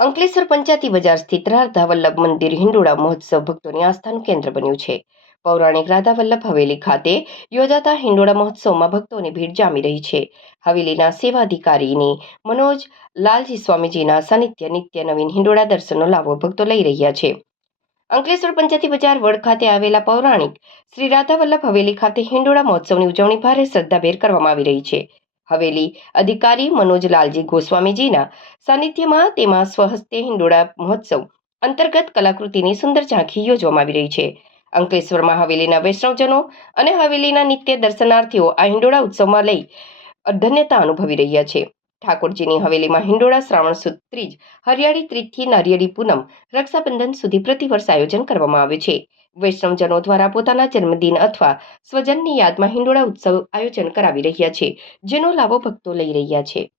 અંકલેશ્વર પંચાયતી બજાર સ્થિત રાધા વલ્લભ મંદિર હિંડોળા મહોત્સવ ભક્તોની આસ્થાનું કેન્દ્ર બન્યું છે. પૌરાણિક રાધા વલ્લભ હવેલી ખાતે યોજાતા હિંડોળા મહોત્સવમાં ભક્તોની ભીડ જામી રહી છે. હવેલીના સેવાધિકારીની મનોજ લાલજી સ્વામીજીના સાનિધ્ય નિત્ય નવીન હિંડોળા દર્શનનો લાભો ભક્તો લઈ રહ્યા છે. અંકલેશ્વર પંચાયતી બજાર વડ ખાતે આવેલા પૌરાણિક શ્રી રાધા વલ્લભ હવેલી ખાતે હિંડોળા મહોત્સવની ઉજવણી ભારે શ્રદ્ધાભેર કરવામાં આવી રહી છે. હવેલી અધિકારી મનોજ લાલજી ગોસ્વામીજીના સાનિધ્યમાં તેમાં સ્વહસ્તે હિંડોળા મહોત્સવ અંતર્ગત કલાકૃતિની સુંદર ઝાંખી યોજવામાં આવી રહી છે. અંકલેશ્વરમાં હવેલીના વૈષ્ણવજનો અને હવેલીના નિત્ય દર્શનાર્થીઓ આ હિંડોળા ઉત્સવમાં લઈ ધન્યતા અનુભવી રહ્યા છે. ઠાકોરજીની હવેલીમાં હિંડોળા શ્રાવણ સુદ ત્રીજ, હરિયાળી ત્રીજથી નારિયેળી પૂનમ, રક્ષાબંધન સુધી પ્રતિવર્ષ આયોજન કરવામાં આવે છે. વૈષ્ણવજનો દ્વારા પોતાના જન્મદિન અથવા સ્વજનની યાદમાં હિંડોળા ઉત્સવ આયોજન કરાવી રહ્યા છે, જેનો લાભો ભક્તો લઈ રહ્યા છે.